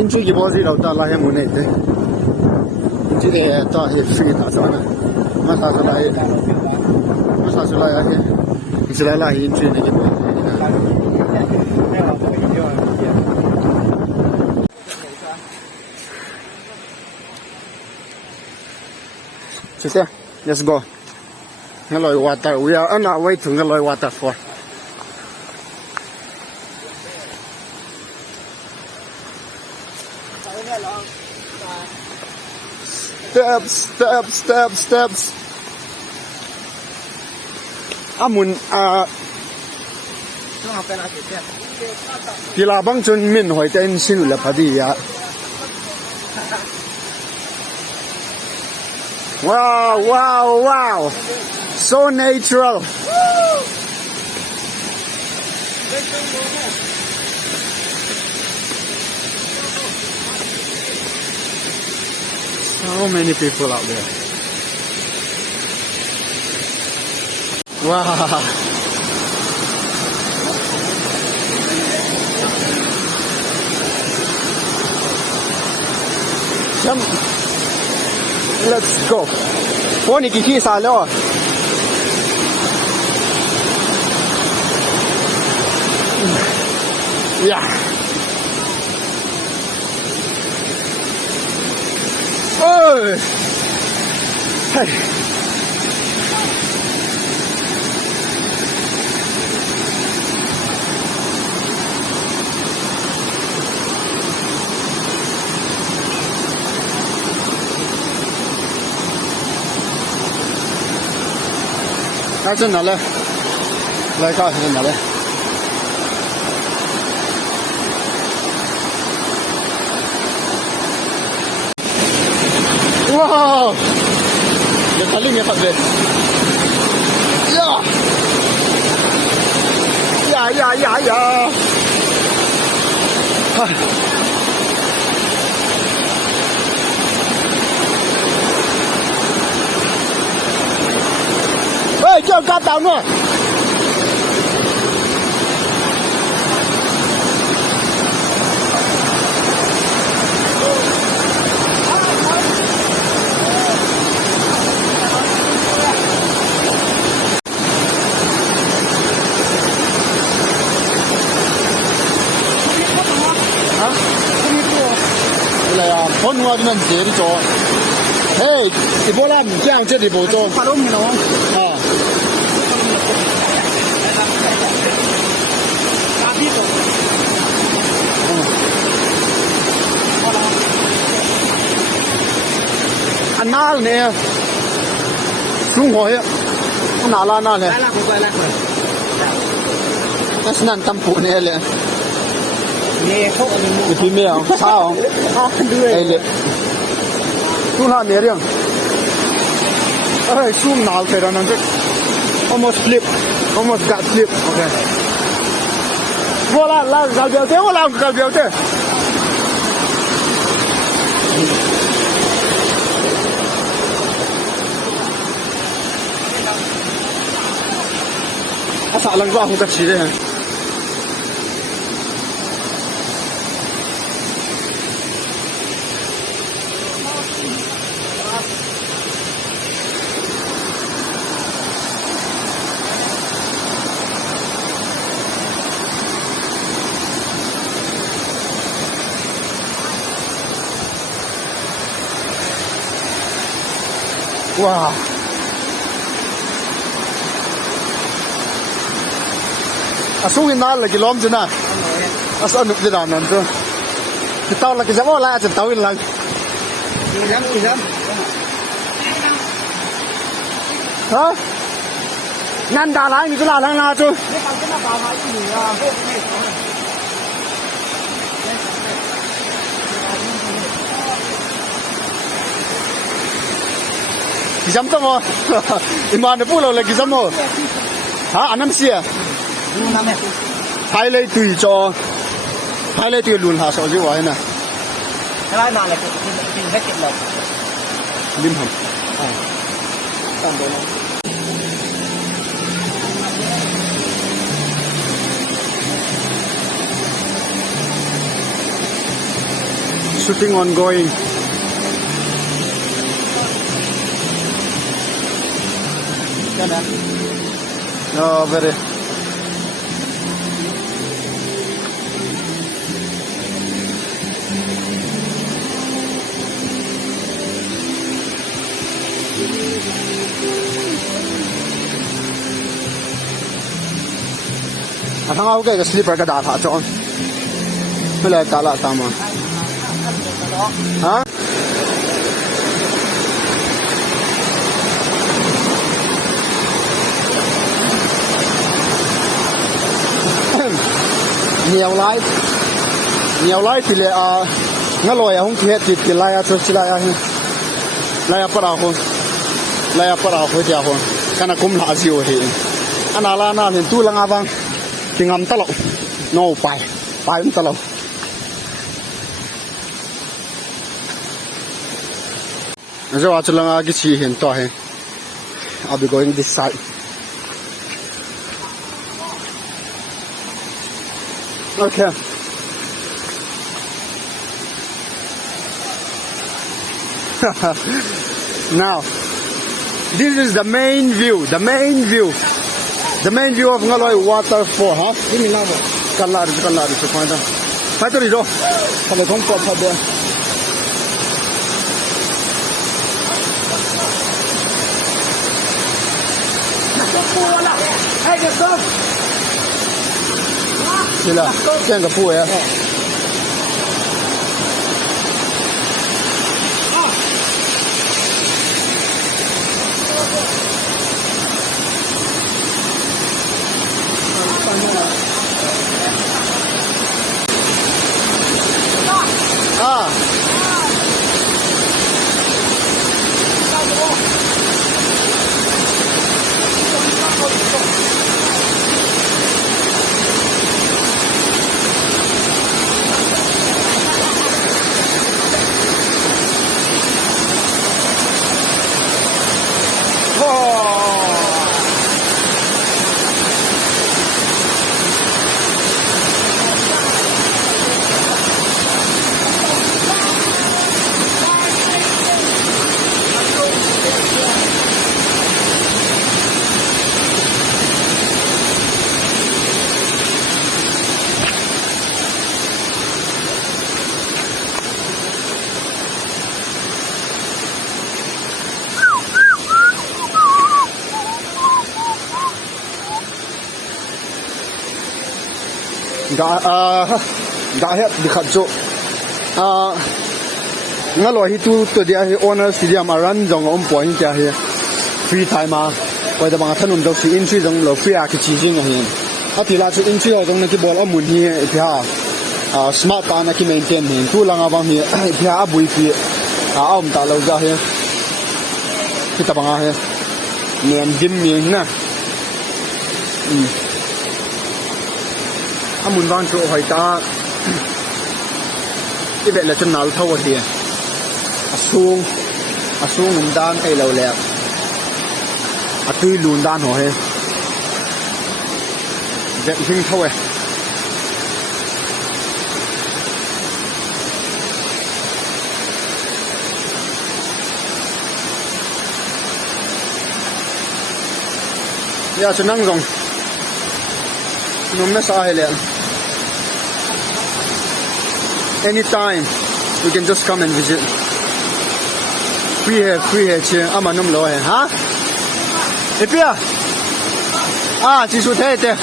entry ki bozi lo ta la he mu nei te entry de ta he free ta so na ma sa so la he ma sa so la ya he sila la he entry ne ki bozi Sister, let's go. Ngaloi water. We are on our way to Ngaloi waterfall. Steps. Amun Pila bang chun min hoi ten sin la phadi ya. Wow. So natural. So many people out there. Wow. Let's go. Phone ni kiki sa lo. Yeah. Oh. Hey. Nó真的嘞，来看真的嘞。哇！你看里面看没？呀！看。喂，叫干倒呢？我弄我们这里做，嘿，你不然这样这里不做，发动没了啊？อันนั้นเนี่ยลุงหัวเนี่ยอันนั้นละนั่นเลยนั่นนั่นตำปูเนี่ยเลยเนี่ยเขาอยู่ที่เมียของข้าวด้วยไอ้เลยลุงน่าเนี่ยเรื่องเอ้ยซุ่มหนาวเลยตอนนั้นจะ almost got flip okay ว่าละกาเบียวเต้ว่าละกาเบียวเต้อาสาลังก็คงจะชี้ได้ว้าวอาสู้กันนานเลยกี่ล้อมจ้ะนะอาสู้หนุกจะด่านั่นจ้ะที่เต่าละกี่จะว่าละจะเต่าอีกละฮะงานด่าอะไรมีก็ด่าแล้วนะจ้ะกี่จำต้องมั้งอิมานเนี่ยพูดเราเลยกี่จำมั้งฮะอันนั้นเสียไทยเลยตุยจอไทยเลยตุยลุนหาสาวจีวายนะไล่มาเลยกินแค่เก็บเลยริมหำตามโดน shooting ongoing. Oh, very. Thằng áo cái slipper cái đá thả chọn, mới là cả là sao mà, hả? nhiều lái thì là ngaloi không thiệt thì lại cho chị lại bắt đầu thôi giờ thôi, cái nào cũng là siêu thì anh là hiện tu là ngã vang thì ngắm tao lộc no bài cũng tao lộc rồi cho là cái gì hiện tại hay I'll be going this side. Okay. Now, this is the main view of ngaloi waterfall, huh? Give me number. Kalari, so find out. Find it, Ro. Come on, come there. Hey, get up. Sila, cái cái phu ya. đã hết đi khẩn chỗ ngaloi hi tu dia hi owner stadium aran jong om point ya hi free time ma koi da bang thanun do si entry jong lo free a ki chi jing hi a ti la chu entry jong na ki ball amun hi hi ha smart ta na ki maintain hi tu langa bang hi hi a bui pi a om ta lo ja hi ki ta bang hi nian jim mi na amun bang chu hoi ta cái vậy là chân nào thâu ở here xuống mình đan cây lầu lẹ tươi lùn đan hỏi dẹp hình thâu ấy giờ chân năng rồi nó mới sai lẹ. Anytime you can just come and visit. Free here chứ, ama nung lo hè, hả? Ê bia, chỉ số thế thế.